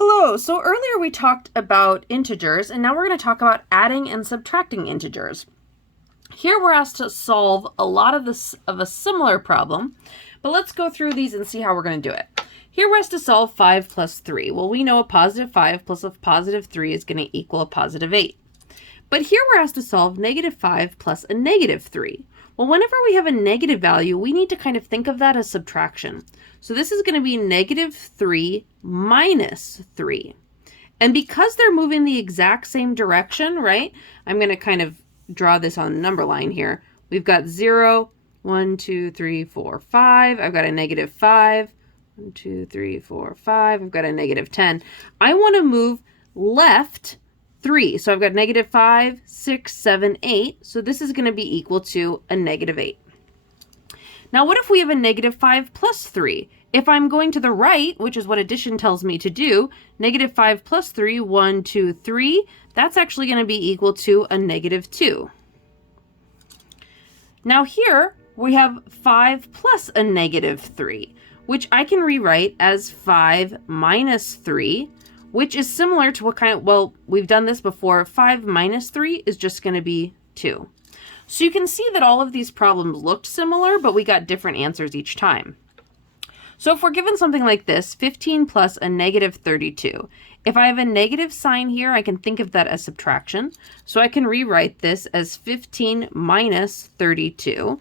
Hello, so earlier we talked about integers, and now we're going to talk about adding and subtracting integers. Here we're asked to solve a lot of a similar problem, but let's go through these and see how we're going to do it. Here we're asked to solve 5 plus 3. Well, we know a positive 5 plus a positive 3 is going to equal a positive 8. But here we're asked to solve negative 5 plus a negative 3. Well, whenever we have a negative value, we need to kind of think of that as subtraction. So this is going to be negative 3 minus 3. And because they're moving the exact same direction, right, I'm going to kind of draw this on a number line here. We've got 0, 1, 2, 3, 4, 5. I've got a negative 5. 1, 2, 3, 4, 5. I've got a negative 10. I want to move left 3. So I've got negative 5, 6, 7, 8. So this is going to be equal to a negative 8. Now, what if we have a negative 5 plus 3? If I'm going to the right, which is what addition tells me to do, negative 5 plus 3, 1, 2, 3, that's actually going to be equal to a negative 2. Now here, we have 5 plus a negative 3, which I can rewrite as 5 minus 3, which is similar to what kind of, well, we've done this before. 5 minus 3 is just going to be 2. So you can see that all of these problems looked similar, but we got different answers each time. So if we're given something like this, 15 plus a negative 32, if I have a negative sign here, I can think of that as subtraction. So I can rewrite this as 15 minus 32.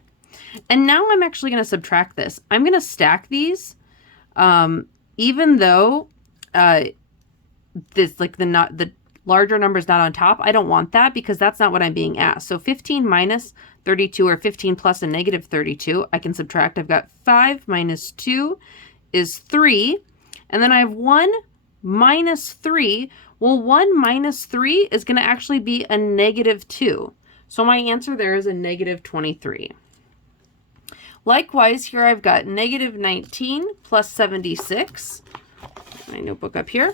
And now I'm actually going to subtract this. I'm going to stack these, even though this, like the larger number is not on top. I don't want that because that's not what I'm being asked. So 15 minus 32, or 15 plus a negative 32, I can subtract. I've got 5 minus 2 is 3. And then I have 1 minus 3. Well, 1 minus 3 is going to actually be a negative 2. So my answer there is a negative 23. Likewise, here I've got negative 19 plus 76. My notebook up here.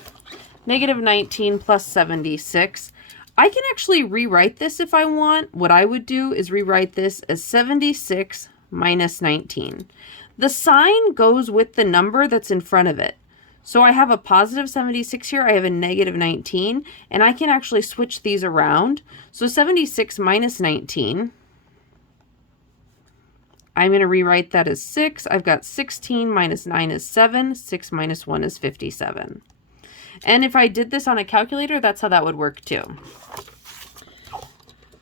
Negative 19 plus 76. I can actually rewrite this if I want. What I would do is rewrite this as 76 minus 19. The sign goes with the number that's in front of it. So I have a positive 76 here, I have a negative 19, and I can actually switch these around. So 76 minus 19, I'm going to rewrite that as 6. I've got 16 minus 9 is 7. 6 minus 1 is 57. And if I did this on a calculator, that's how that would work too.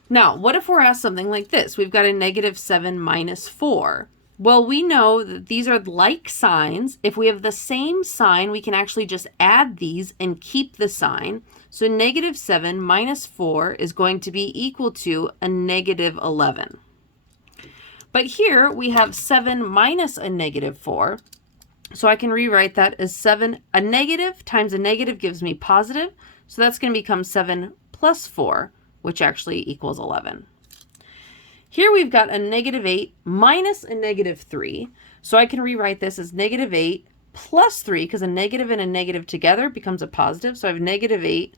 Now, what if we're asked something like this? We've got a negative 7 minus 4. Well, we know that these are like signs. If we have the same sign, we can actually just add these and keep the sign. So negative 7 minus 4 is going to be equal to a negative 11. But here we have 7 minus a negative 4. So I can rewrite that as 7, a negative times a negative gives me positive. So that's going to become 7 plus 4, which actually equals 11. Here we've got a negative 8 minus a negative 3. So I can rewrite this as negative 8 plus 3, because a negative and a negative together becomes a positive. So I have negative 8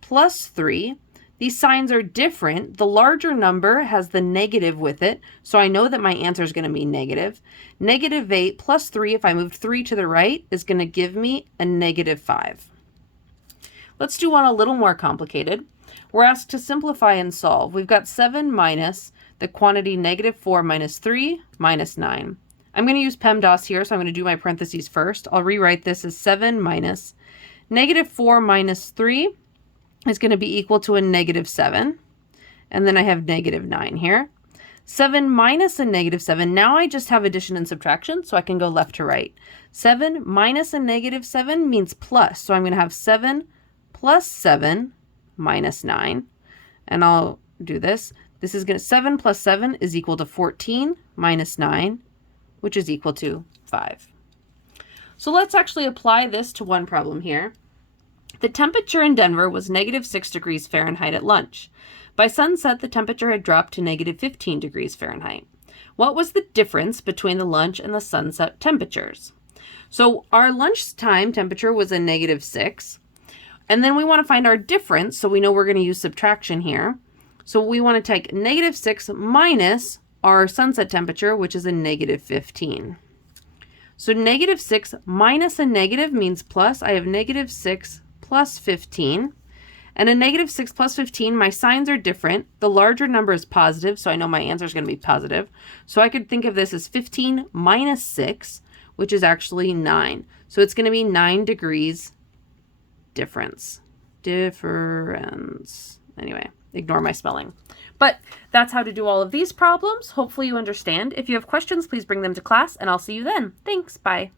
plus 3. These signs are different. The larger number has the negative with it, so I know that my answer is going to be negative. Negative 8 plus 3, if I moved 3 to the right, is going to give me a negative 5. Let's do one a little more complicated. We're asked to simplify and solve. We've got 7 minus the quantity negative 4 minus 3 minus 9. I'm going to use PEMDAS here, so I'm going to do my parentheses first. I'll rewrite this as 7 minus negative 4 minus 3 is going to be equal to a negative 7. And then I have negative 9 here. 7 minus a negative 7. Now I just have addition and subtraction, so I can go left to right. 7 minus a negative 7 means plus. So I'm going to have 7 plus 7 minus 9. And I'll do this. This is going to 7 plus 7 is equal to 14 minus 9, which is equal to 5. So let's actually apply this to one problem here. The temperature in Denver was negative 6 degrees Fahrenheit at lunch. By sunset, the temperature had dropped to negative 15 degrees Fahrenheit. What was the difference between the lunch and the sunset temperatures? So our lunchtime temperature was a negative 6. And then we want to find our difference, so we know we're going to use subtraction here. So we want to take negative 6 minus our sunset temperature, which is a negative 15. So negative 6 minus a negative means plus. I have negative 6 plus 15. And a negative 6 plus 15, my signs are different. The larger number is positive, so I know my answer is going to be positive. So I could think of this as 15 minus 6, which is actually 9. So it's going to be 9 degrees difference. Anyway, ignore my spelling. But that's how to do all of these problems. Hopefully you understand. If you have questions, please bring them to class, and I'll see you then. Thanks. Bye.